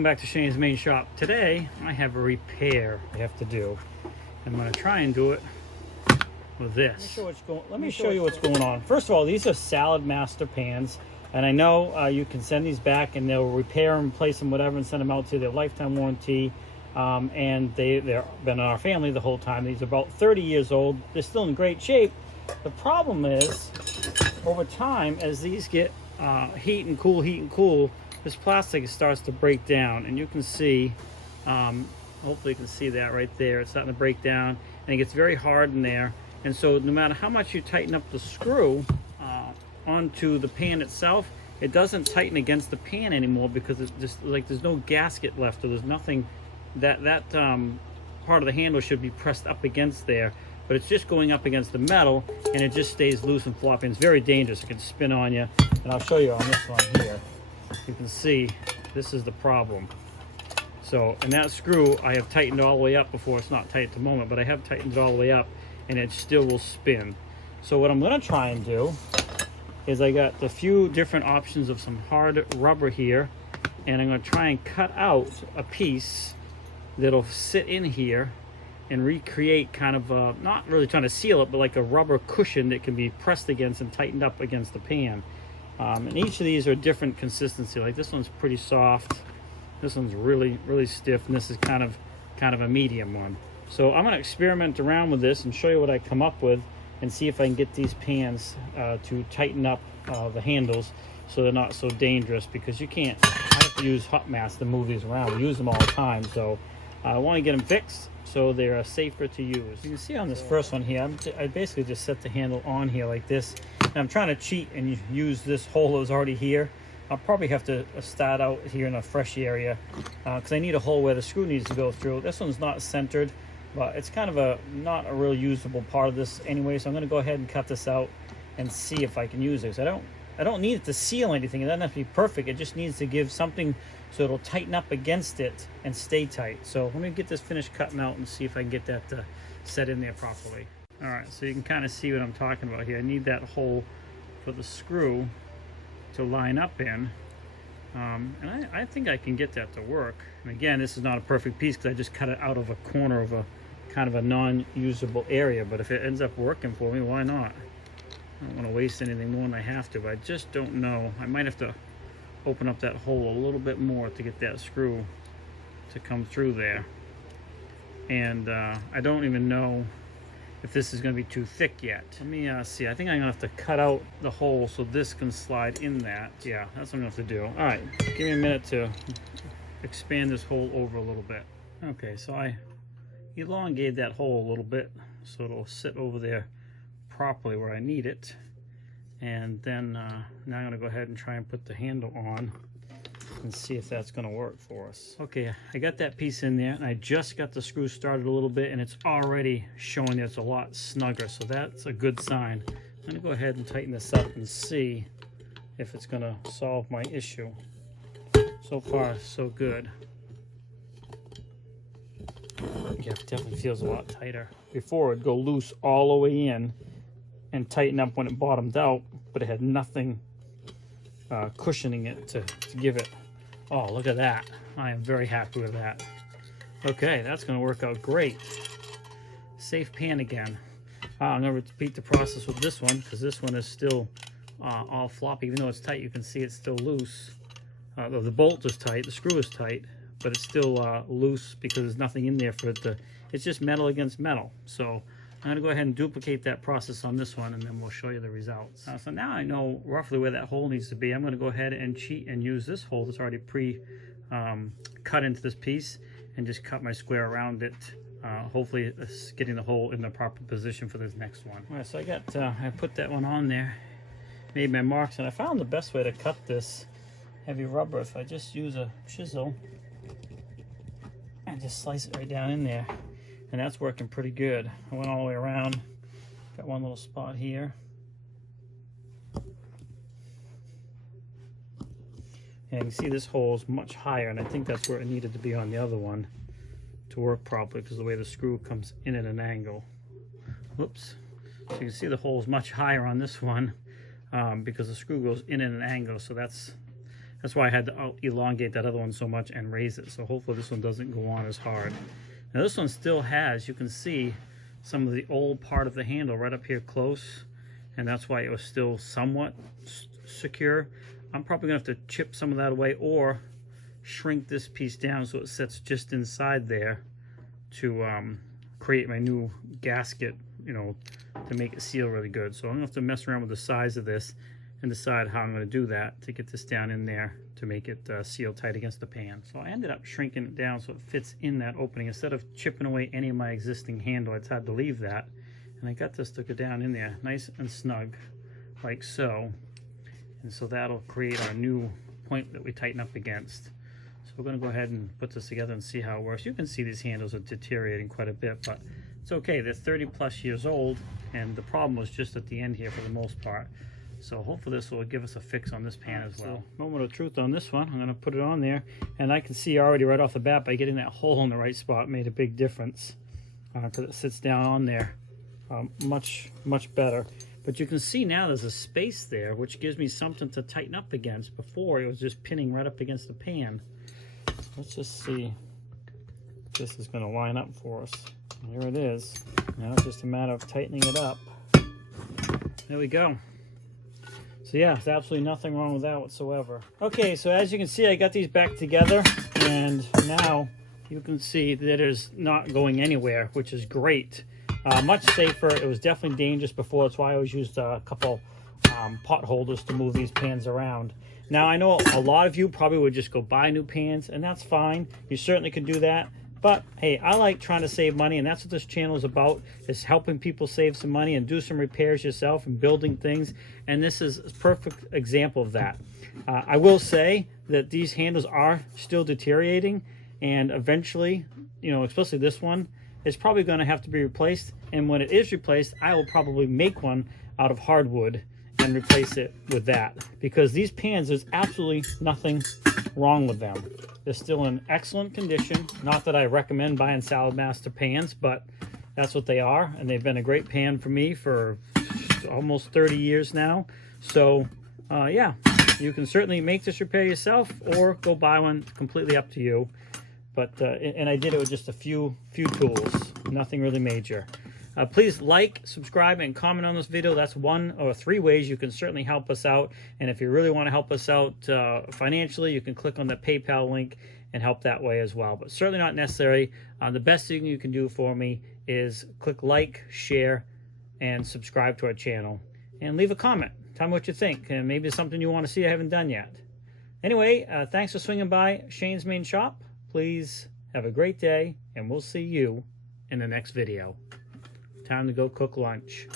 Welcome back to Shane's Main Shop. Today I have a repair I have to do. I'm going to try and do it with this. Let me show you what's going on. First of all, these are Salad Master pans, and I know you can send these back and they'll repair them, place them, whatever, and send them out to their lifetime warranty. And they've been in our family the whole time. These are about 30 years old. They're still in great shape. The problem is, over time, as these get heat and cool, this plastic starts to break down, and you can see, hopefully you can see that right there. It's starting to break down, and it gets very hard in there. And so no matter how much you tighten up the screw onto the pan itself, it doesn't tighten against the pan anymore, because it's just like there's no gasket left, or there's nothing that part of the handle should be pressed up against there, but it's just going up against the metal, and it just stays loose and floppy. And it's very dangerous. It can spin on you, and I'll show you on this one here. You can see this is the problem. So, and that screw I have tightened all the way up before. It's not tight at the moment, but I have tightened it all the way up, and it still will spin. So what I'm going to try and do is, I got a few different options of some hard rubber here, and I'm going to try and cut out a piece that'll sit in here and recreate kind of a, not really trying to seal it, but like a rubber cushion that can be pressed against and tightened up against the pan. And each of these are different consistency. Like this one's pretty soft, this one's really stiff, and this is kind of a medium one. So I'm going to experiment around with this and show you what I come up with, and see if I can get these pans to tighten up the handles so they're not so dangerous, because you can't, I have to use hot mats to move these around. We use them all the time, so I want to get them fixed so they're safer to use. You can see on this first one here, I basically just set the handle on here like this. And I'm trying to cheat and use this hole that was already here. I'll probably have to start out here in a fresh area, because I need a hole where the screw needs to go through. This one's not centered, but it's kind of not a real usable part of this anyway, so I'm going to go ahead and cut this out and see if I can use it. So I don't need it to seal anything. It doesn't have to be perfect. It just needs to give something so it'll tighten up against it and stay tight. So let me get this finished cutting out and see if I can get that set in there properly. All right, so you can kind of see what I'm talking about here. I need that hole for the screw to line up in. And I think I can get that to work. And again, this is not a perfect piece because I just cut it out of a corner of a kind of a non-usable area. But if it ends up working for me, why not? I don't want to waste anything more than I have to, but I just don't know. I might have to open up that hole a little bit more to get that screw to come through there. And I don't even know if this is going to be too thick yet. Let me see. I think I'm going to have to cut out the hole so this can slide in that. Yeah, that's what I'm going to have to do. All right, give me a minute to expand this hole over a little bit. Okay, so I elongated that hole a little bit so it'll sit over there properly where I need it. And then now I'm going to go ahead and try and put the handle on and see if that's going to work for us. Okay, I got that piece in there, and I just got the screw started a little bit, and it's already showing that it's a lot snugger, so that's a good sign. I'm going to go ahead and tighten this up and see if it's going to solve my issue. So far, so good. Yeah, it definitely feels a lot tighter. Before, it'd go loose all the way in and tighten up when it bottomed out, but it had nothing cushioning it to give it. Oh, look at that. I am very happy with that. Okay, that's going to work out great. Safe pan again. I'm going to repeat the process with this one, because this one is still all floppy. Even though it's tight, you can see it's still loose. The bolt is tight, the screw is tight, but it's still loose because there's nothing in there for it to, it's just metal against metal. So I'm going to go ahead and duplicate that process on this one, and then we'll show you the results. So now I know roughly where that hole needs to be. I'm going to go ahead and cheat and use this hole that's already cut into this piece, and just cut my square around it. Hopefully it's getting the hole in the proper position for this next one. All right, so I put that one on there, made my marks, and I found the best way to cut this heavy rubber if I just use a chisel and just slice it right down in there. And that's working pretty good. I went all the way around, got one little spot here. And you can see this hole is much higher, and I think that's where it needed to be on the other one to work properly, because the way the screw comes in at an angle. Whoops. So you can see the hole is much higher on this one because the screw goes in at an angle, so that's That's why I had to elongate that other one so much and raise it. So hopefully this one doesn't go on as hard. Now this one still has, you can see some of the old part of the handle right up here close, and that's why it was still somewhat secure. I'm probably gonna have to chip some of that away or shrink this piece down so it sits just inside there to create my new gasket, you know, to make it seal really good. So I'm gonna have to mess around with the size of this and decide how I'm gonna do that to get this down in there to make it seal tight against the pan. So I ended up shrinking it down so it fits in that opening. Instead of chipping away any of my existing handle, I decided to leave that. And I got this to go down in there nice and snug, like so. And so that'll create our new point that we tighten up against. So we're gonna go ahead and put this together and see how it works. You can see these handles are deteriorating quite a bit, but it's okay. They're 30+ years old, and the problem was just at the end here for the most part. So hopefully this will give us a fix on this pan as well. So, moment of truth on this one. I'm gonna put it on there, and I can see already right off the bat by getting that hole in the right spot made a big difference, because it sits down on there much better. But you can see now there's a space there, which gives me something to tighten up against. Before it was just pinning right up against the pan. Let's just see if this is going to line up for us. Here it is. Now it's just a matter of tightening it up. There we go. So yeah, there's absolutely nothing wrong with that whatsoever. Okay, so as you can see, I got these back together, and now you can see that it is not going anywhere, which is great. Much safer. It was definitely dangerous before. That's why I always used a couple pot holders to move these pans around. Now I know a lot of you probably would just go buy new pans, and that's fine. You certainly can do that. But hey, I like trying to save money, and that's what this channel is about, is helping people save some money and do some repairs yourself and building things. And this is a perfect example of that. I will say that these handles are still deteriorating, and eventually, you know, especially this one, is probably going to have to be replaced. And when it is replaced, I will probably make one out of hardwood and replace it with that, because these pans, there's absolutely nothing wrong with them. They're still in excellent condition. Not that I recommend buying Saladmaster pans, but that's what they are, and they've been a great pan for me for almost 30 years now. So yeah, you can certainly make this repair yourself or go buy one, completely up to you. But and I did it with just a few tools, nothing really major. Please like, subscribe, and comment on this video. That's 1 or 3 ways you can certainly help us out. And if you really want to help us out financially, you can click on the PayPal link and help that way as well. But certainly not necessary. The best thing you can do for me is click like, share, and subscribe to our channel. And leave a comment. Tell me what you think. And maybe it's something you want to see I haven't done yet. Anyway, thanks for swinging by Shane's Main Shop. Please have a great day, and we'll see you in the next video. Time to go cook lunch.